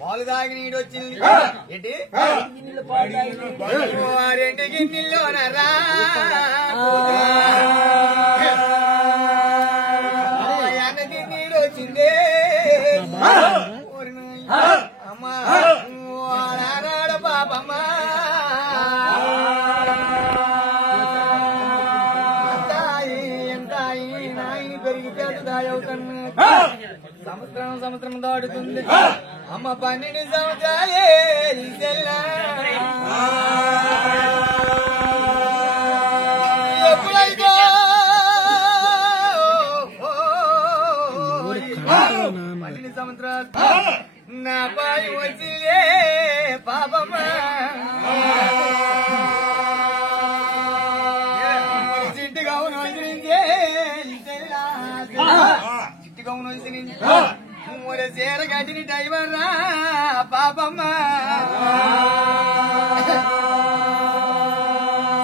పాలు తాగి నీడు వచ్చింది ఏంటి రెండు గిన్నెల్లోనరా అన్నది నీడు వచ్చింది అమ్మా నారాడ పాపమ్మ నాయని పెరిగి పెద్దదాయవుతాను సంవత్సరం దాడుతుంది అమ్మ 12 సంవత్సరాలే ఎప్పుడైతే 12 సంవత్సరాలు నా పాయి వచ్చిలే పాపమ్మ చిట్టిగా చిట్టిగా చీర కట్టిన టైమర్రా పాపమ్మ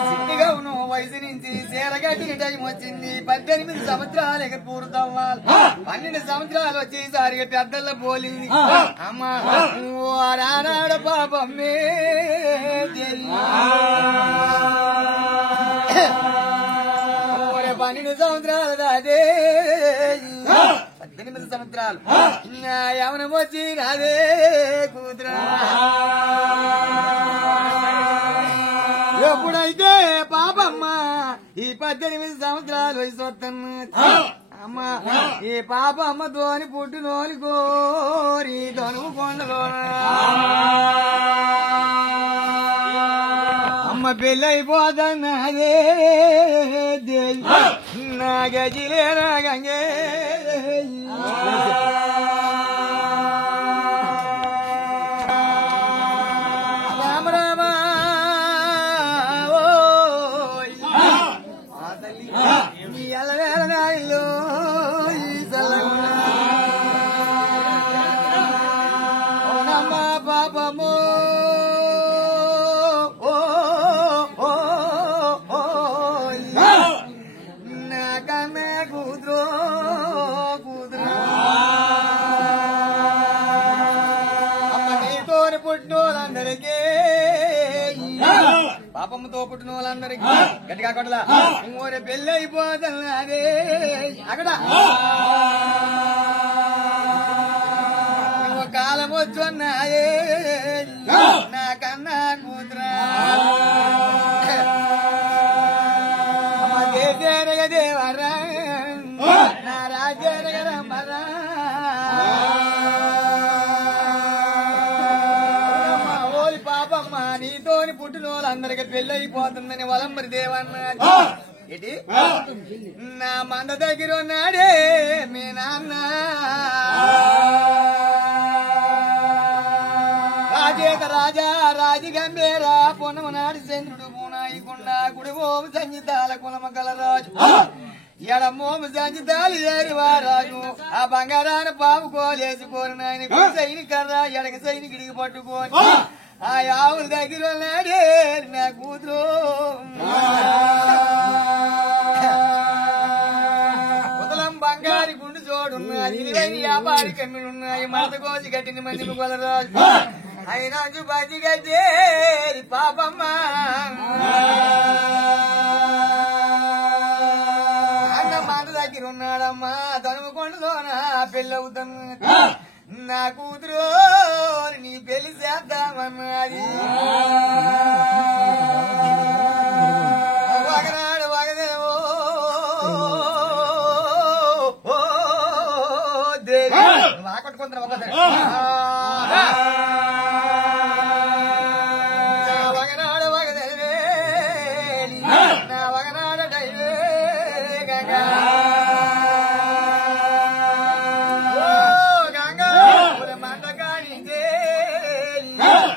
చిట్టిగా వయసు నుంచి చీర కట్టిన టైం వచ్చింది 18 సంవత్సరాలకి పూర్తవ్వాలి 12 సంవత్సరాలు వచ్చేసరికి పెద్దల పోలింది అమ్మ రానాడ పాపమ్మే 12 సంవత్సరాలు దాదే 18 సంవత్సరాలు యవనం వచ్చి రాదే కూతురా ఎప్పుడైతే పాపమ్మ ఈ 18 సంవత్సరాలు వయసు వస్తున్నా అమ్మ ఈ పాపమ్మతోని పుట్టినోని కోరి తనువు కొండలో అమ్మ పెళ్ళైపోతన్నదే నా గజిలే నా గంగే రామ రామ ఈ అల్లవేళ నాయలో ఈ సల్లమ్మ పాపము పాపమ్మతో పుట్టిన వాళ్ళందరికీ గట్టిగా కొట్టలా ఊరే పెళ్ళి అయిపోతాను అదే అక్కడ కాలం వచ్చున్నాయే నా కన్నా కూతురా దేశానగ దేవరా నా రాజ్యానగ రమ్మరా నీతోని పుట్టిన వాళ్ళందరికీ పెళ్లి అయిపోతుందని వలంబరి దేవన్న ఏంటి నా మంద దగ్గర ఉన్నాడే మీ నాన్న రాజేత రాజా రాజగంభీరా పొన్నమ నాటి చంద్రుడు పూనాయి కొండ గుడివోము సంగీతాల కులమ గలరాజు ఎడమోము సంగీతాలు ఏరివారాజు ఆ బంగారాన పాము కోలేసుకొని నాయన సైని కర్ర ఎడక సైనికుడికి పట్టుకొని ఆ ఆవుల దగ్గర ఉన్నాడే నా కూతురు ఉదలం బంగారి గుండు చోడున్నది ఇలివైన వ్యాపారి కమ్మిలున్నాయి మరత కోసి కట్టిన మంది కొలరాజు అయినా బతి కట్టే పాపమ్మ అన్న మాట దగ్గర ఉన్నాడమ్మా తనుముకొండలోన పెళ్ళవుతాను నా కూతురు నీ పెళ్లి చేద్దామన్నది ఒకనాడు ఒకదేవో దేవి వాకొట్టుకుంటున్నా ఒకసారి ఒకనాడు ఒకదేవి నా ఒకనాడు డైవే గంగా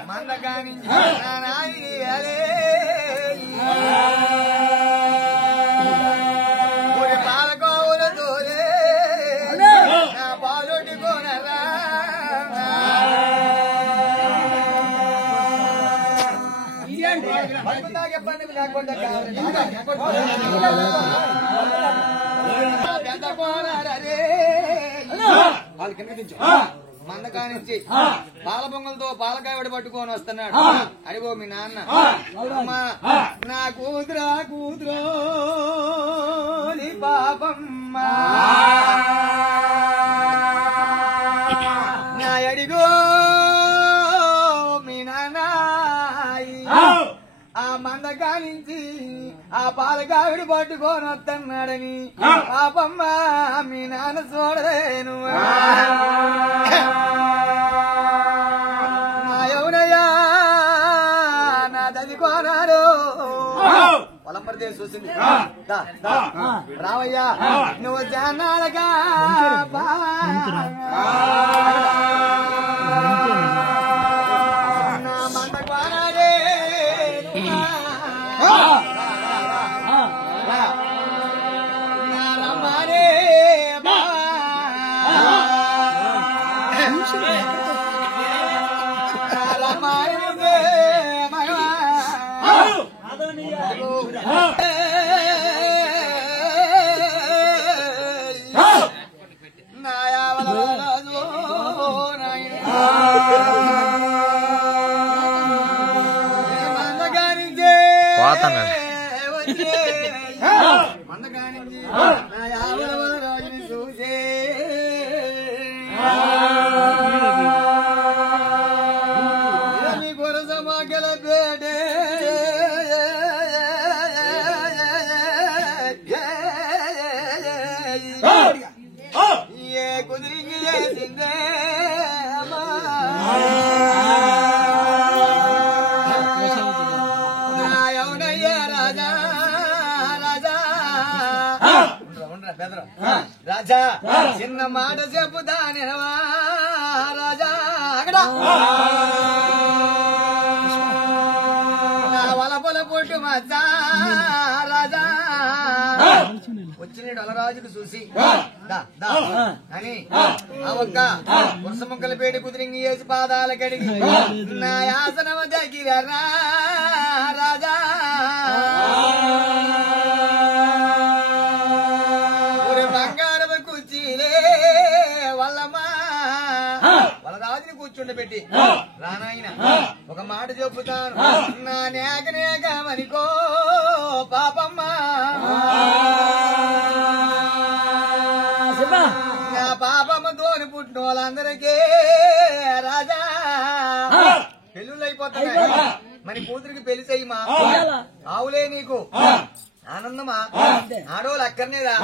మందకాని నానాయి అదే పెద్ద కోనరే వాళ్ళు కింద దించు మందకా నుంచి పాల పొంగలతో పాలకాయవడి పట్టుకొని వస్తున్నాడు. అడిగో మీ నాన్న అమ్మా నా కూతురా కూతురో నీ పాపమ్మ నా అడిగో మీ నాన్న ఆ మందకా నుంచి ఆ పాలకావిడి పట్టుకొని వస్తున్నాడని పాపమ్మ మీ నాన్న చూడలేను నా ఎవరయ్యా నా దదికోనారు పొలంపరిదేవి చూసింది రావయ్యా నువ్వు జానాలుగా నా మందకోనాడే రమ్మనే మందగానికి నా యావల రాజుని చూసే కొరసమాగల పేటే ఏ కుదిరికి చేసిందే రాజా చిన్న మాట చెప్పుదానివా రాజా అక్కడ నా వలపల పొట్టు మచ్చా రాజా వచ్చినాడు అలరాజుకు చూసి అని ఆ ఒక్క వర్ష మొక్కల పేడి కుదిరింగి వేసి పాదాల కడిగి నా యాసనమ దగ్గర రాజా కూర్చుండబెట్టి రానాయన ఒక మాట చెప్పుతాను నా నేకనేకమనికో పాపమ్మ నా పాపమ్మ తోని పుట్టిన వాళ్ళందరికీ రాజా పెళ్ళిళ్ళు అయిపోతున్నాయి మరి కూతురికి పెళ్లి చెయ్యమా ఆవులే నీకు ఆనందమా ఆడోళ్ళు అక్కర్నేదా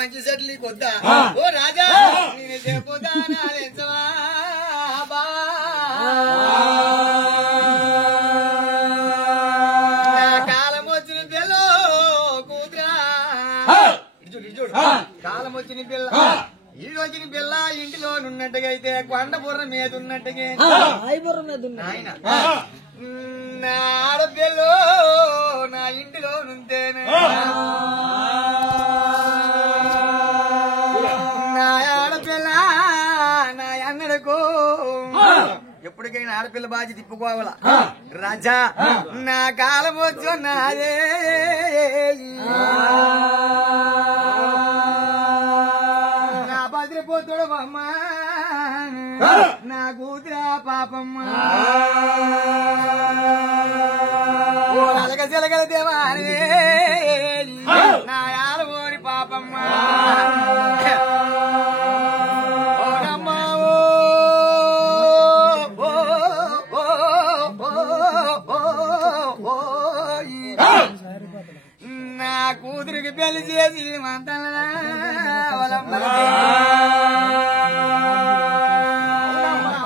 మంచి సెట్లు నీకు వద్దా ఓ రాజా నేను చెప్పుతానా కాలం వచ్చిన పిల్ల కూతురా ఇడు కాలం వచ్చిన పిల్ల ఈ వచ్చిన పిల్ల ఇంటిలోనున్నట్టుగా అయితే కొండ బుర్ర మీద ఉన్నట్టుగా ఆయన నా ఆడపిల్ల నా ఇంటిలో నుంతేనే నా ఆడపిల్ల నా అన్నడకు ఎప్పటికైనా ఆడపిల్ల బాధ్యత తిప్పుకోవాలా రాజా నా కాలం వచ్చున్నాదే నా బదిలిపోతుడు అమ్మ నా కూతురా పాపమ్మ అలగ చిలగల దేవానే నా ఆడబోడి పాపమ్మ నా కూతురికి పెళ్లి చేసి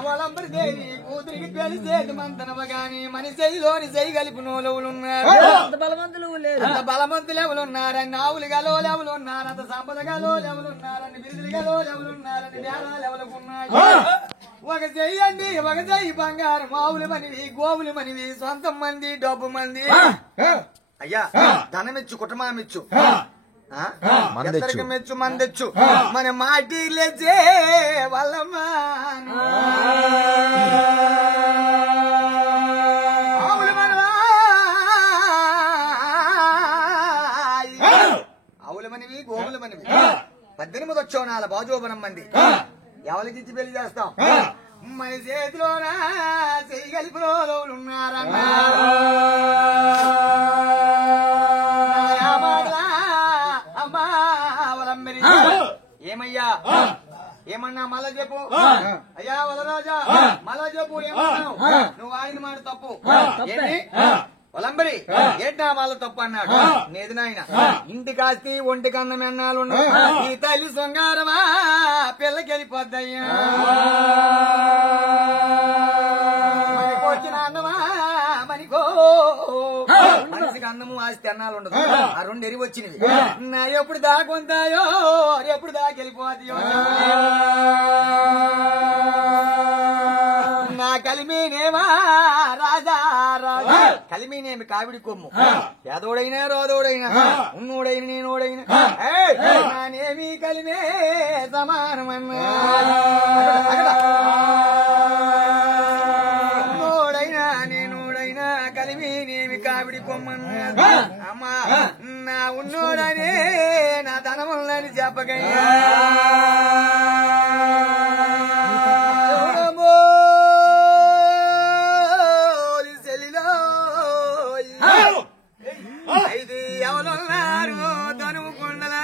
వలంబరి దేవి కూతురికి పెళ్లి చేసి మంతనవ గాని మనిషిలోని చేయి కలిపి నోలవులున్నారు అంత బలవంతులు ఎవరున్నారని ఆవులు గలోలు ఎవరున్నారు అంత సంపద గలోలు ఎవరున్నారని బిరుదులు గలోలు ఎవరున్నారని నేరాలు ఎవరుకున్నాయి ఒక చెయ్యండి ఒక చెయ్యి బంగారం ఆవులు మనివి గోవులు మనివి సొంతం మంది డబ్బు మంది అయ్యా ధనమిచ్చు కుటుంబమిచ్చు మెచ్చు మందెచ్చు మన మాటి లేచే వాళ్ళమ్మా మనవి గోగుల మనవి 18 వచ్చోనాల బాజోబనం మంది ఎవరికి ఇచ్చి పెళ్లి చేస్తాం మన చేతిలోనా చేయగలిపిన ఉన్నారన్నా అమ్మా వలంబరి ఏమయ్యా ఏమన్నా మళ్ళా చెప్పు అయ్యా వలరాజా మళ్ళా చెప్పు ఏమన్నావు నువ్వు ఆడిన మాట తప్పు ఏంటి వలంబరి ఏంటా వాళ్ళ తప్పు అన్నాడు నేది నాయన ఇంటికి ఆస్తి ఒంటికి అన్నం ఎన్నాళ్ళు ఈ తల్లి శృంగారమా పిల్లకి వెళ్ళిపోద్దయ్యా వచ్చిన అన్నమా మనికో మనిషికి అన్నము ఆస్తి అన్నాలు ఉండదు ఆ రెండు ఎరివి వచ్చినవి నా ఎప్పుడు దాకుంటాయో ఎప్పుడు దాకెళ్ళిపోతాయో నా కలిమీనేమా రాజా రాజా కలిమీనేమి కావిడి కొమ్ము యాదోడైనా రోదోడైనా ఉన్నోడైన నేనోడైనా నానేమి కలిమే సమానమన్నా ఉన్నోడైనా నేనోడైనా కలిమీనేమి కావిడి కొమ్మన్నా అమ్మా నా ఉన్నోడనే నా ధనములని చెప్పగయ్యా ఇది ఎవరున్నారు తనువు కొండలా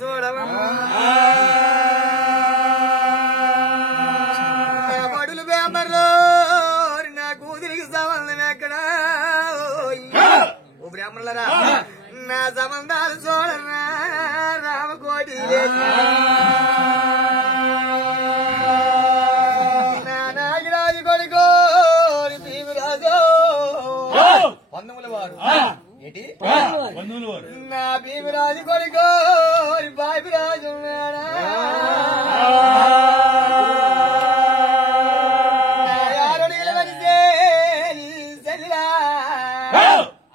చూడవమ్మా బడులు బేమర్రో నా కూతురికి సంబంధం ఎక్కడా ఓ బ్రాహ్మణులరా నా సంబంధాలు చూడరా రామకోటి నా నాగిరాజు కొడుకో భీమరాజు పందముల వారు ఏంటి నా భీమరాజు కొడుకో బాబిరాజు ఉన్నాడా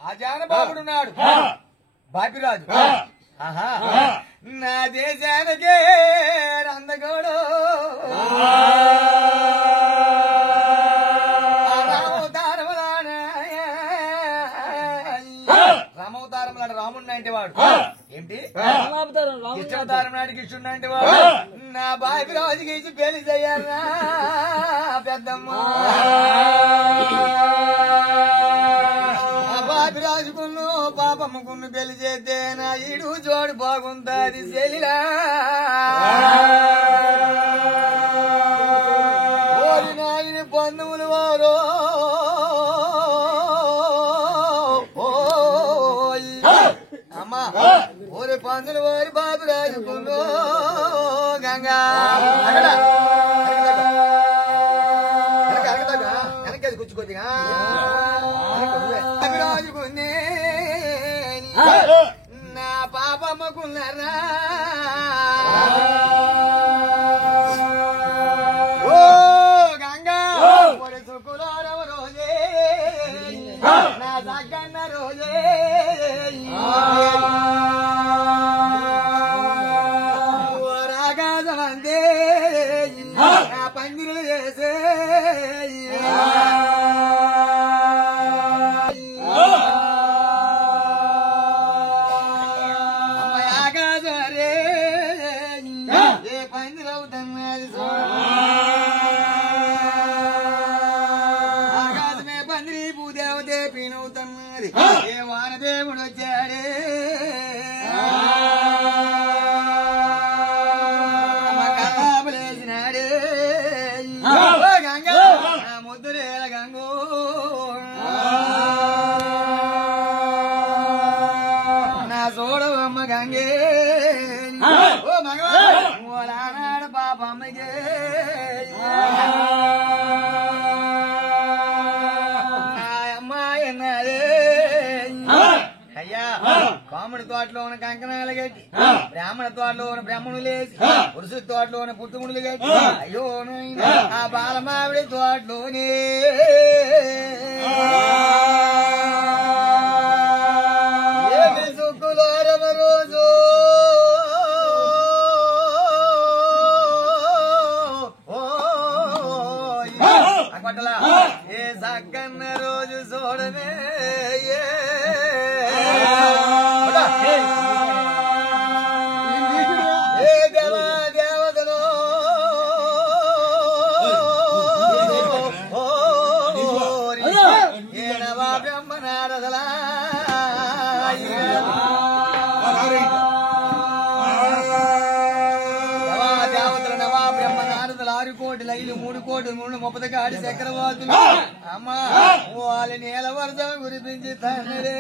ఆ జానబాబుడున్నాడు బాపిరాజు ఆహా నా దేశానికే అందగోడు రామవతారం రాముడిని అంటే వాడు ఏంటి కృష్ణావతారం నాటి కృష్ణుడు అంటే వాడు నా బాబి రాజుకి ఇచ్చి పెళ్లి చెయ్యాలా పెద్దమ్మ బాబి రాజుకున్ను పాపమ్మకున్ను పెళ్లి చేస్తే నా ఈడు జోడు బాగుంటుంది చెల్లిరా ఓరి నాయని పందుములు వారు అమ్మా ఓరి పందులు వారి బాబు రాజుకున్ను గంగా వెనకేది కూర్చుకోద్దిగా రాజుకుంది నా పాపమ్మకున్నారా ఓ గంగా ఒరి సుకులారవ రోజే నా దగ్గన్న రోజే రాగాజమందే నా పందిరులు చేసే ఆకాశరే ఏ పందిరవుతున్నది ఆకాశమే పందిరి భూదేవతే పీనవుతున్నది ఏ వానదేవుడు వచ్చాడే కల్లాపలేసినాడే గంగా నా ముద్దులేల గంగో నా చూడవమ్మ గంగే ఓ మగవాడు పాపమ్మగే అమ్మాయి అన్నారే అయ్యా కాముడి తోటలో ఉన్న కంకణాలు కట్టి బ్రాహ్మణ తోటలో ఉన్న బ్రాహ్మణులు లేచి పురుషుల తోటలో ఉన్న పుట్టుముడులు కట్టి అయ్యో ఆ బాలమావిడి తోటలోనే సుక్కులోరవ రోజు అక్కట్లా ఏ సక్కన్న రోజు చూడనే దేవతల నవా బ్రహ్మ నారదులు 6 కోట్లు 3 కోట్లు 30 కాడి చక్రవర్తులు అమ్మా వాళ్ళ నేల వరద కురిపించి తండ్రే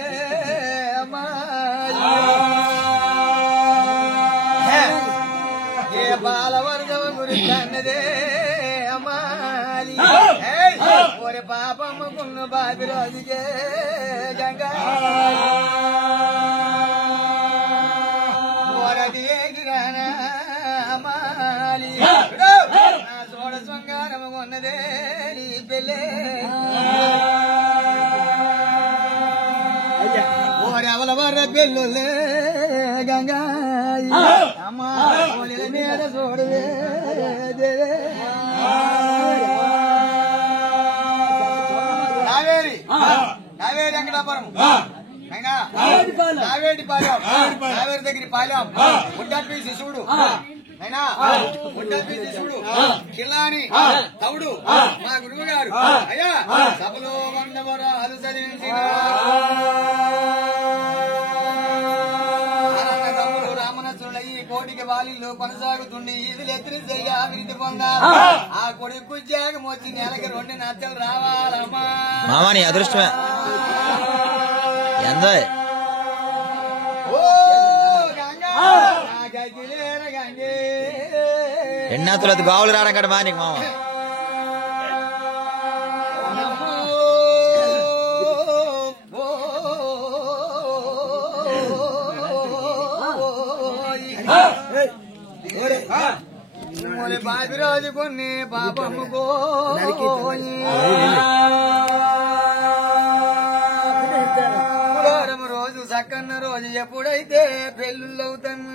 అమ్మా ఏ బాల వరద గురిన్నదే అమ్మాలి ఒరే పాపమ్మకున్న బాబి రోజుకే గంగా అమ్మాలి నా సోడ శృంగారము కొన్నదే నీ పెళ్ళే ఓరవల వర్ర పెళ్ళులే గంగా అమ్మా మీద చూడవే కావేరి కావేరి వెంకటాపురం అయినా కావేటి పాలెం కావేరి దగ్గర పాలెం ముడ్డపి శిశువుడు అయినా ముడ్డపి శిశువుడు కిల్లాని తవుడు మా గురువు గారు అయ్యా సభలో మండవరాలు చదివించిన ఈ కోటికి వాలిలో కొనసాగుతుండి ఈదులు ఎత్తిరిగా అభివృద్ధి పొందాలి ఆ కొడుకు ఉద్యోగం వచ్చి నెలకి 2 నచ్చలు రావాలమ్మా మామా నీ అదృష్టమే ఎందో ఎన్నతులది గావులు రావడం కదా మా నీకు మామ బాబి రోజు కొన్ని పాపమ్ముకో రోజు సక్కన్న రోజు ఎప్పుడైతే పెళ్ళుళ్ళవుతాను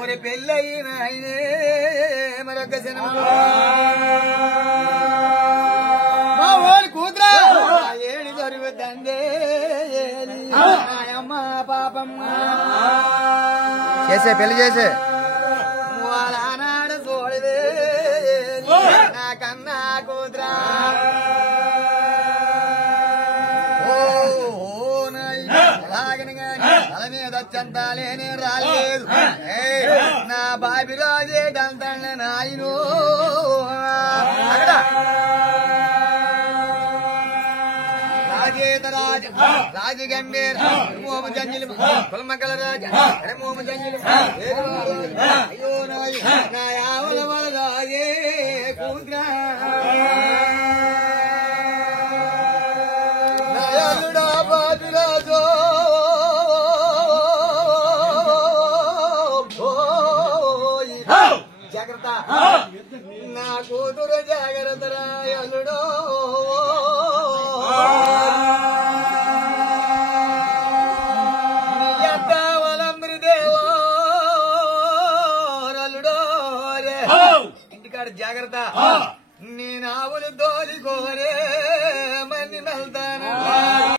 ఊరి పెళ్ళయిన అయినే మరొక సినిమా మా ఊరి కూతురా ఏడి దొరుకుతందే అమ్మ పాపమ్మ చేసే పెళ్లి చేసే నాడు చూడవే నా కన్నా కూతురా అలాగని గాని తల మీద చంతాలేనే రాలేదు నా బాబి రాజే డంతండ నాయను అక్కడ రాజేతరాజ రాజగంభీర మోమ జంజలి కులమకల రాజ మోమ జంజలి అయ్యో నాయ నా యావల వల రాజే కూతురా నాయలుడా బాబిరాజో జాగ్రత్త నా కూతురు జాగ్రత్త రాయలుడో ఇంటికాడ జాగ్రత్త నేను ఆవులు తోలికోరే మన్ని వెళ్తాను